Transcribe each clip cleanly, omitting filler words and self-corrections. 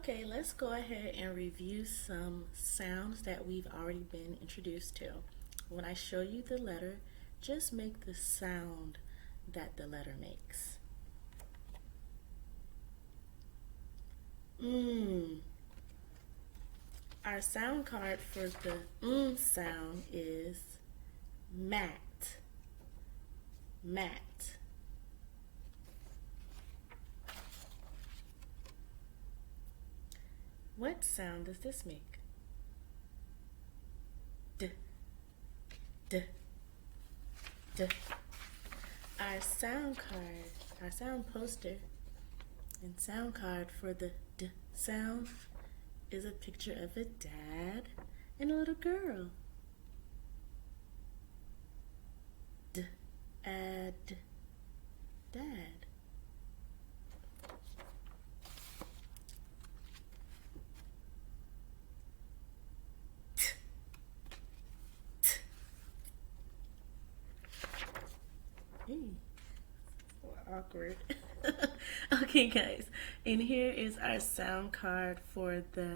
Okay, let's go ahead and review some sounds that we've already been introduced to. When I show you the letter, just make the sound that the letter makes. Mm. Our sound card for the sound is mat. Mat. What sound does this make? D, d, d. Our sound card, our sound poster and sound card for the D sound is a picture of a dad and a little girl. D, ad, dad. Hey, awkward. Okay, guys, and here is our sound card for the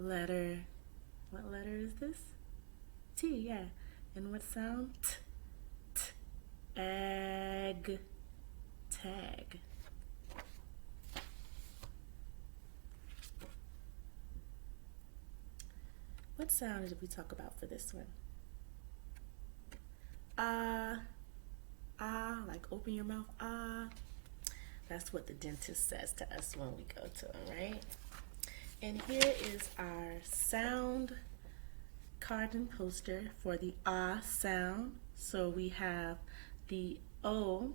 letter. What letter is this? T, yeah. And what sound? T, t. Ag, tag. What sound did we talk about for this one? Like open your mouth, That's what the dentist says to us when we go to him, right? And here is our sound card and poster for the sound. So we have the O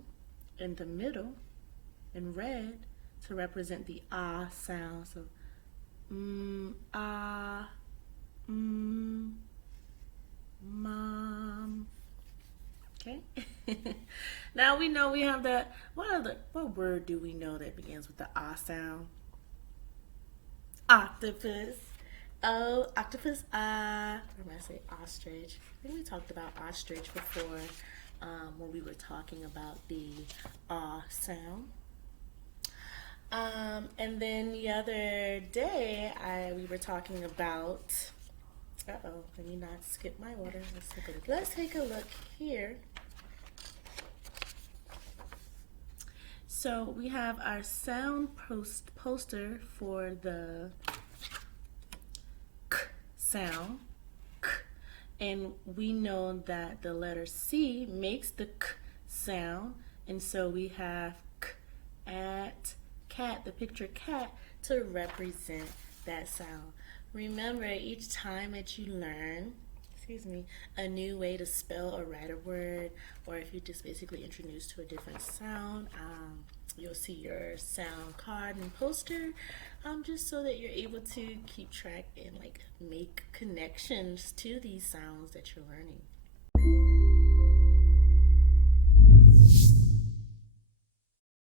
in the middle in red to represent the sound. So mom. Okay. Now we know we have that. What word do we know that begins with the sound? Octopus. Oh, octopus. Or am I say ostrich? I think we talked about ostrich before when we were talking about the sound. And then the other day, we were talking about. Let me not skip my order. Let's take a look here. So we have our sound poster for the k sound, k, and we know that the letter C makes the k sound, and so we have k at cat, the picture cat, to represent that sound. Remember, each time that you learn, a new way to spell or write a word, or if you're just basically introduced to a different sound, you'll see your sound card and poster, just so that you're able to keep track and like make connections to these sounds that you're learning.